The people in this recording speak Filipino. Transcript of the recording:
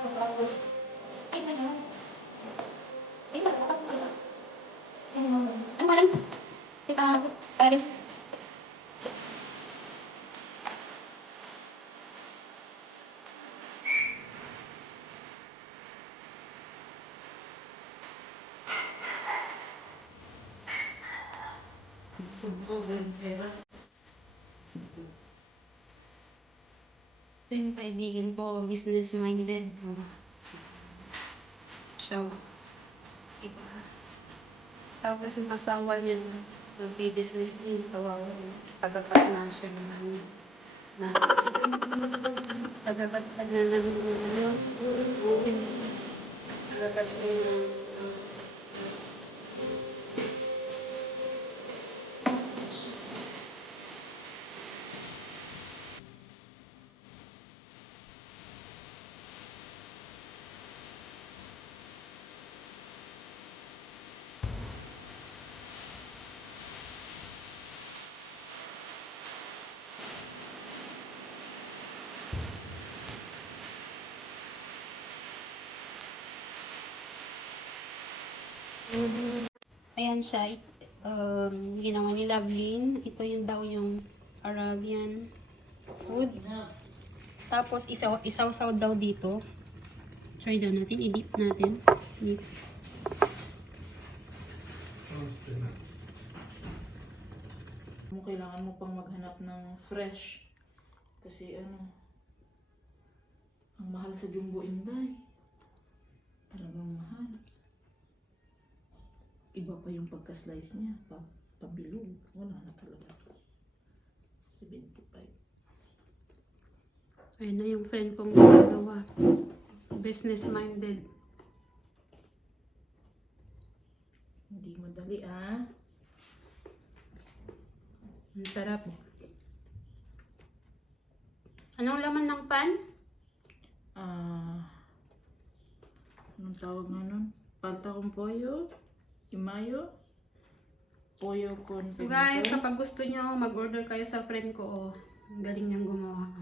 Ay, na dyan. Ay, dapat pala. Ano ba lang? Teka, Paris. Ito yung kaibigan ko, business-minded. So, iba. Tapos yung asawa niya, nag-business din, kawawa. Tagapat-nasyo naman. Na, tagapat-nasyo naman. Tagapat-nasyo naman. Ayan siya, ginawa ni Lovelyn. Ito yung daw yung Arabian food. Tapos isaw-saw daw dito. Try daw natin, i-dip natin. Dip. Kailangan mo pang maghanap ng fresh. Kasi ang mahal sa Jumbo Inday. Talagang mahal. Iba pa yung pagka-slice niya. Pabilog. Wala na talaga. 75. Ayun na yung friend kong gumagawa. Business-minded. Hindi madali ah. Ang sarap. Anong laman ng pan? Anong tawag nga nun? Palta con pollo, imayo, pollo con So guys, kapag gusto nyo, mag-order kayo sa friend ko. Oh, ang galing niyang gumawa.